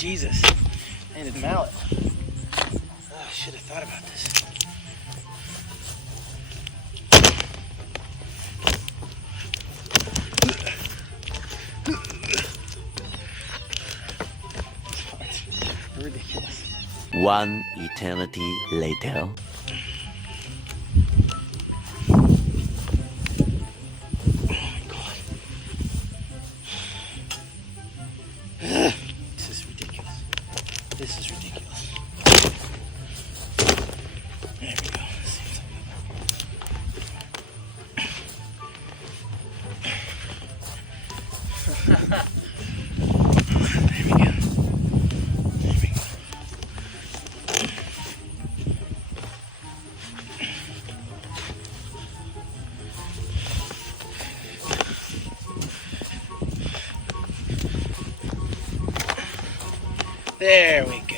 Jesus. I needed a mallet. Oh, I should have thought about this. Ridiculous. One eternity later. This is ridiculous. This is ridiculous. There we go. There we go. There we go. There we go.